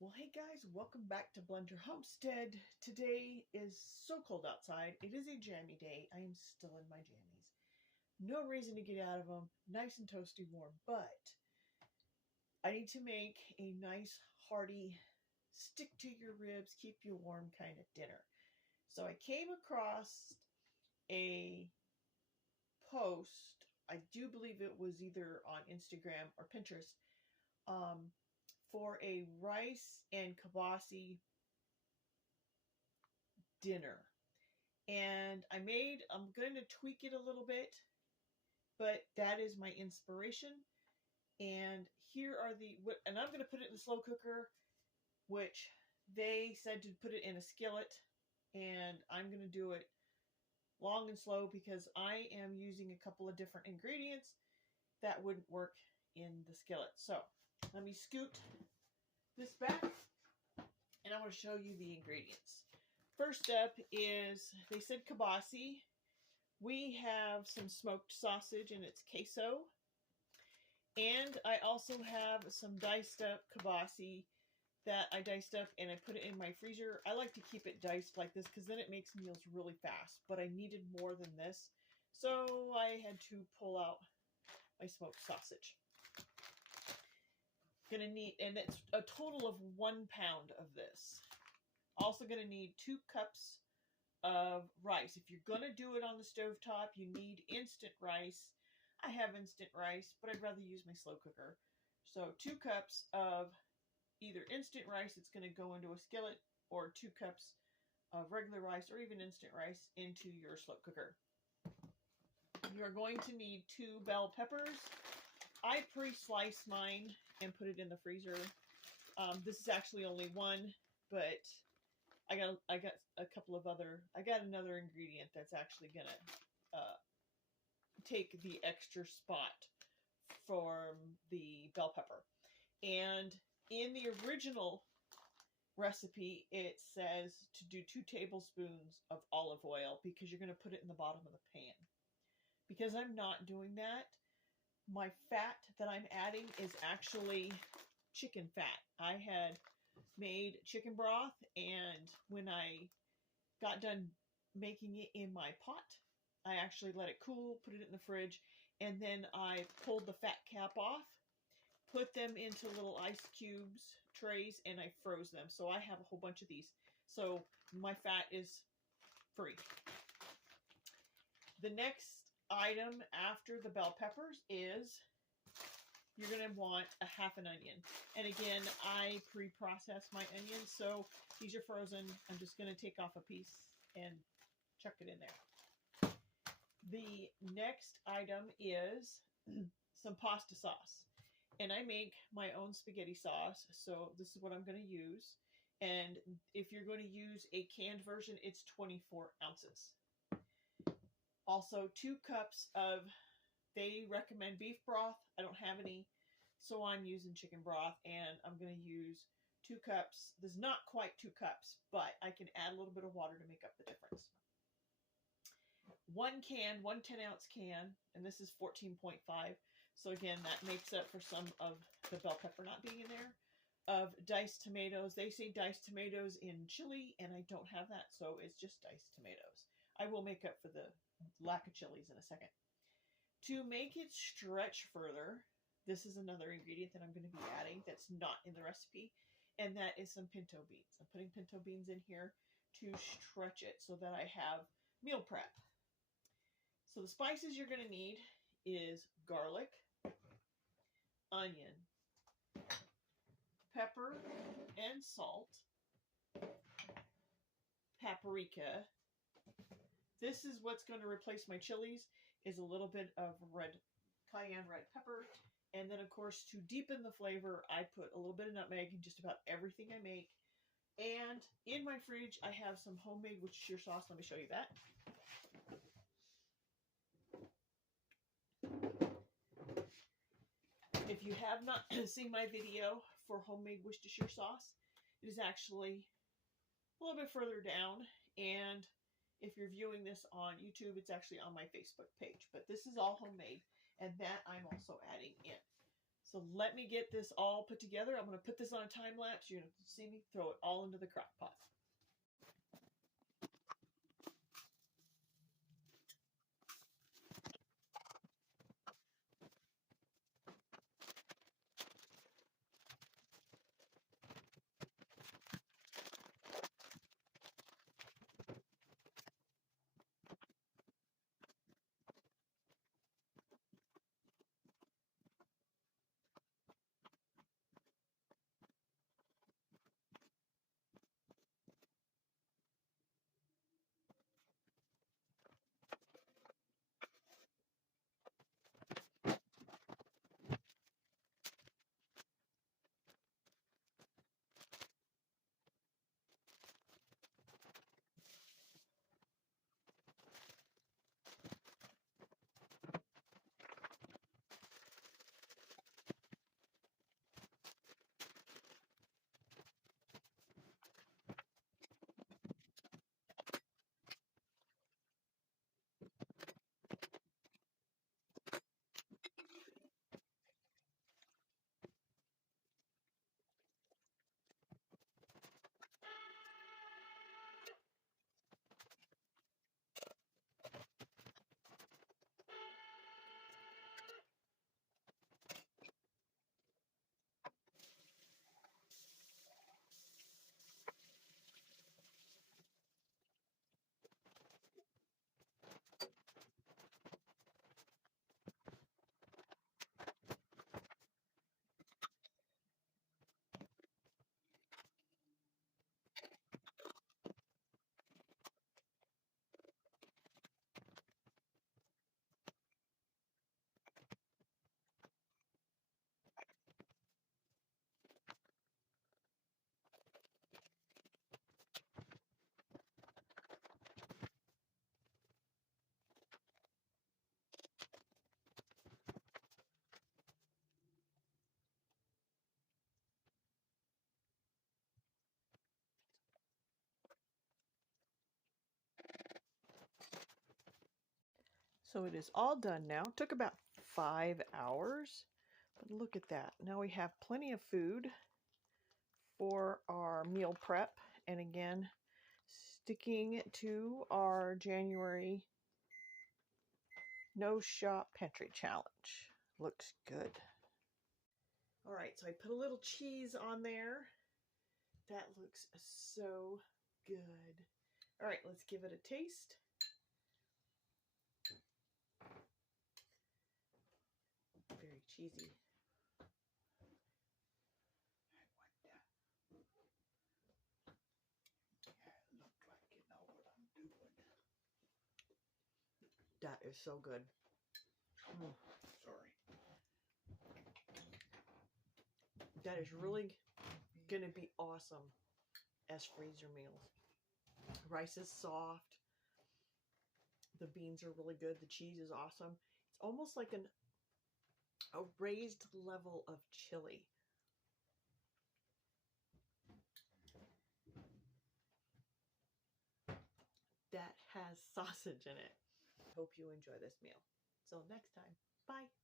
Well, hey guys, welcome back to Blender Homestead. Today is so cold outside. It is a jammy day. I am still in my jammies. No reason to get out of them. Nice and toasty warm, but I need to make a nice, hearty, stick to your ribs, keep you warm kind of dinner. So I came across a post. I do believe it was either on Instagram or Pinterest. For a rice and kibasi dinner. And I'm going to tweak it a little bit, but that is my inspiration. And here are and I'm going to put it in the slow cooker, which they said to put it in a skillet. And I'm going to do it long and slow because I am using a couple of different ingredients that wouldn't work in the skillet. So let me scoot this back and I want to show you the ingredients. First up is, they said kibasi. We have some smoked sausage and it's queso. And I also have some diced up kibasi that I diced up and I put it in my freezer. I like to keep it diced like this because then it makes meals really fast. But I needed more than this. So I had to pull out my smoked sausage. Gonna need, and it's a total of 1 pound of this. Also gonna need 2 cups of rice. If you're going to do it on the stovetop, you need instant rice. I have instant rice, but I'd rather use my slow cooker. So 2 cups of either instant rice that's going to go into a skillet, or 2 cups of regular rice, or even instant rice into your slow cooker. You're going to need 2 bell peppers. I pre-slice mine and put it in the freezer. This is actually only 1, but I got a couple of I got another ingredient that's actually gonna take the extra spot from the bell pepper. And in the original recipe, it says to do 2 tablespoons of olive oil because you're gonna put it in the bottom of the pan. Because I'm not doing that, my fat that I'm adding is actually chicken fat. I had made chicken broth, and when I got done making it in my pot, I actually let it cool, put it in the fridge, and then I pulled the fat cap off, put them into little ice cubes trays, and I froze them. So I have a whole bunch of these. So my fat is free. The next item after the bell peppers is, you're going to want a half an onion. And again, I pre-process my onions, so these are frozen. I'm just going to take off a piece and chuck it in there. The next item is some pasta sauce. And I make my own spaghetti sauce, so this is what I'm going to use. And if you're going to use a canned version, it's 24 ounces. Also, 2 cups of, they recommend beef broth. I don't have any, so I'm using chicken broth, and I'm going to use 2 cups. There's not quite 2 cups, but I can add a little bit of water to make up the difference. 1 10-ounce can, and this is 14.5. So again, that makes up for some of the bell pepper not being in there. Of diced tomatoes. They say diced tomatoes in chili, and I don't have that, so it's just diced tomatoes. I will make up for the lack of chilies in a second. To make it stretch further, this is another ingredient that I'm going to be adding that's not in the recipe, and that is some pinto beans. I'm putting pinto beans in here to stretch it so that I have meal prep. So the spices you're going to need is garlic, onion, pepper and salt, paprika. This is what's going to replace my chilies, is a little bit of cayenne red pepper. And then, of course, to deepen the flavor, I put a little bit of nutmeg in just about everything I make. And in my fridge, I have some homemade Worcestershire sauce. Let me show you that. If you have not seen my video for homemade Worcestershire sauce, it is actually a little bit further down. And if you're viewing this on YouTube, it's actually on my Facebook page. But this is all homemade, and that I'm also adding in. So let me get this all put together. I'm going to put this on a time lapse. You're going to see me throw it all into the crock pot. So it is all done now. It took about 5 hours, but look at that. Now we have plenty of food for our meal prep. And again, sticking to our January No Shop Pantry Challenge. Looks good. All right, so I put a little cheese on there. That looks so good. All right, let's give it a taste. Very cheesy. That is so good. Sorry. That is really going to be awesome as freezer meals. Rice is soft. The beans are really good. The cheese is awesome. It's almost like a raised level of chili. That has sausage in it. Hope you enjoy this meal. Till next time, bye.